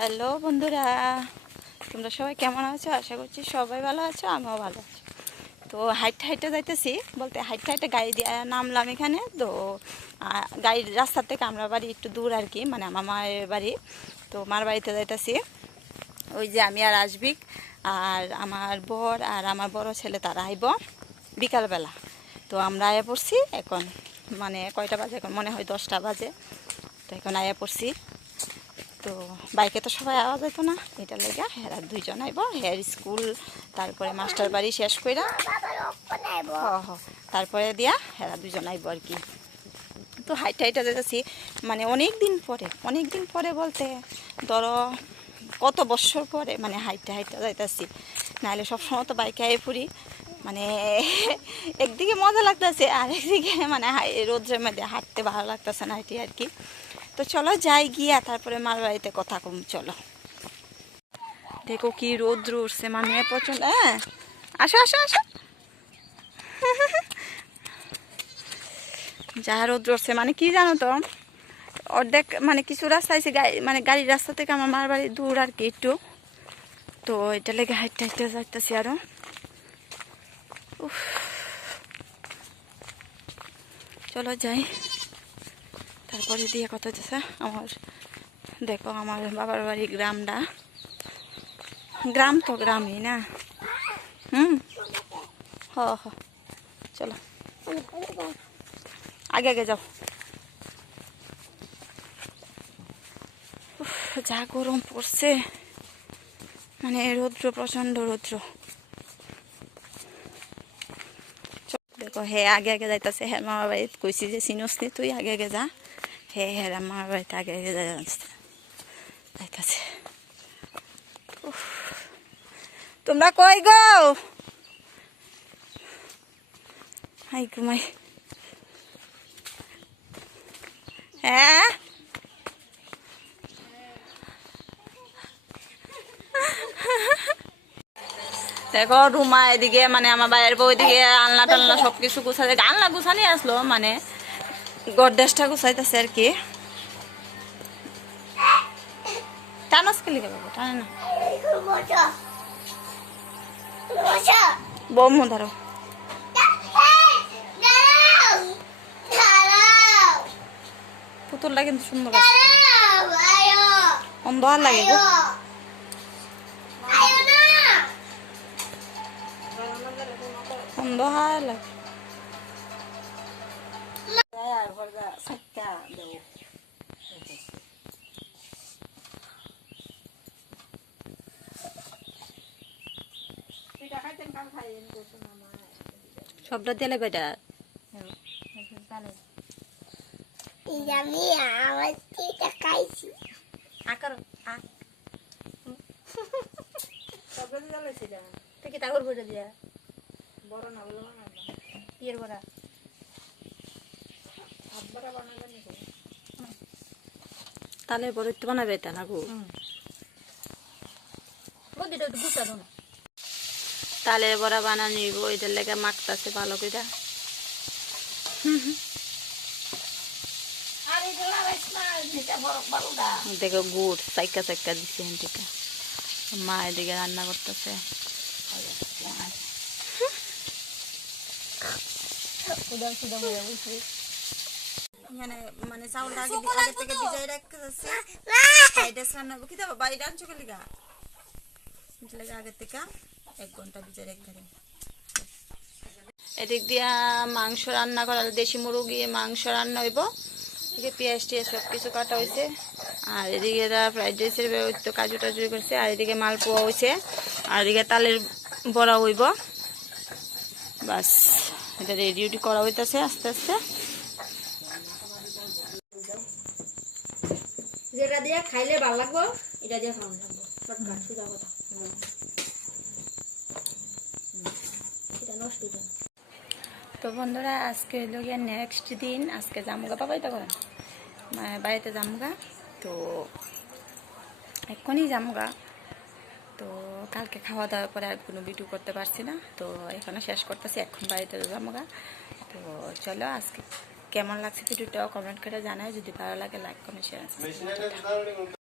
Hello বন্ধুরা, তোমরা সবাই কেমন আছো? আশা করছি সবাই ভালো আছো, আমিও ভালো আছি। তো হাইটে হাইটে যাইতেছি, বলতে হাইটে হাইটে গাড়ি দিয়ে নামলাম এখানে। তো গাড়ির রাস্তা থেকে আমরা বাড়ি একটু দূর আর কি মানে আমার মায়ের বাড়ি। তো মার বাড়িতে যাইতেছি। ওই যে আমি আর আসবিক আর আমার বর আর আমার বড় ছেলে, তারা আইব বিকালবেলা। তো আমরা আয়া পড়ছি এখন মানে কয়টা বাজে এখন? মনে হয় দশটা বাজে। তো এখন আয়া পড়ছি। তো বাইকে তো সবাই আওয়া যেত না এটা লেগে হেরা দুইজন আইব, হেয়ার স্কুল, তারপরে মাস্টার বাড়ি শেষ কইরা হ তারপরে দিয়া হেরা দুইজন আইব আর কি। তো হাইটা হাইটা যেতেছি মানে অনেক দিন পরে অনেক দিন পরে বলতে ধরো কত বছর পরে মানে হাইটা হাইটা যাইতেছি। নাহলে সবসময় তো বাইকে আই পড়ি মানে একদিকে মজা লাগতেছে আর একদিকে মানে রোদ্রের মধ্যে হাঁটতে ভালো লাগতেছে না এটি আর কি। তো চলো যাই গিয়া, তারপরে মার বাড়িতে কথা কম, চলো। দেখো কি রোদ্র উঠছে মানে প্রচণ্ড হ্যাঁ। আসো আসো আসো। যা রোদ্র উঠছে মানে কি জানো তো, অর্ধেক মানে কিছু রাস্তা আছে মানে গাড়ির রাস্তা থেকে আমার মার বাড়ি দূর আর কি একটু। তো এটা লেগে হাইটে হাইটে যাইতেছি আরও। চলো যাই। তারপরে দিয়ে কত হচ্ছে আমার, দেখো আমার বাবার বাড়ি গ্রামটা। গ্রাম তো গ্রামই না? হুম? হ হ। চলো। আগে আগে যাও। যা গরম পড়ছে। মানে রৌদ্র, প্রচণ্ড রৌদ্র। দেখো, হে, আগে আগে যাইতেছে। হ্যাঁ মামার বাড়িতে কইছি যে চিনসনি তুই আগে আগে যা। হে হ্যাঁ মামার বাড়িতে আগে যাইতেছে। তোমরা কই গো হাই ঘুমাই হ্যাঁ দেখো রুমা এদিকে মানে আমার বাইরের বউ এদিকে আলনা টালনা সব কিছু গুছাতে আলনা গুছানি আসলো মানে গড্ডেসটা গুছাইতেছে আর কি। টানস কে লিখে বাবু, টানে না। বমু ধরো। পুতুলটা কিন্তু সুন্দর আছে। অন্ধ আর লাগে গো। অন্ধ আর লাগে। সবটা দিলে বেটা আমি খাইছি। আকার তাগর দিয়া? বড় না বলে বানাবো ইয়ের বড়া। আব্বারা বানাবেন নাকি তাহলে বড় বানাবে এটা না গো? গুছাবো না। তালের বড়া বানানো নিব এটার লেগে মাখতাছে ভালো করে বড় দেখো গুড় চাইকা দিচ্ছে এখান থেকে মা এদিকে রান্না করতেছে। সুদাম সুদাম বুঝছি এখানে মানে চাউলটা আগে থেকে ভিজাই রাখতে যাচ্ছে। এটা রান্না কি দেবো বাড়ি লিগা লেগে আগে থেকে এক ঘণ্টা ভিজাই রাখতে হবে এদিক দিয়া মাংস রান্না করা দেশি মুরগি মাংস রান্না হইব। এদিকে পেঁয়াজ টিয়াজ সব কিছু কাটা হয়েছে আর এদিকে এরা ফ্রাইড রাইসের তো কাজু টাজু করছে। আর এদিকে মাল মালপোয়া হয়েছে আর এদিকে তালের বড়া হইব। বাস এটা রেডি উডি করা হইতেছে আস্তে আস্তে। যেটা দিয়ে খাইলে ভালো লাগবো এটা দিয়ে খাওয়ানো কথা এটা নষ্ট হয়ে যাবে। তো বন্ধুরা আজকে হলো গিয়ে নেক্সট দিন। আজকে জামুগা পাবাই তো করেন মানে বাড়িতে জামুগা তো এক্ষুনি জামুগা তো কালকে খাওয়া দাওয়ার পরে আর কোনো ভিডিও করতে পারছি না। তো এখানে শেষ করতেছি এখন বাড়িতে জামুগা তো চলো আজকে কেমন লাগছে ভিডিওটাও কমেন্ট করে জানায় যদি ভালো লাগে লাইক কমেন্ট শেয়ার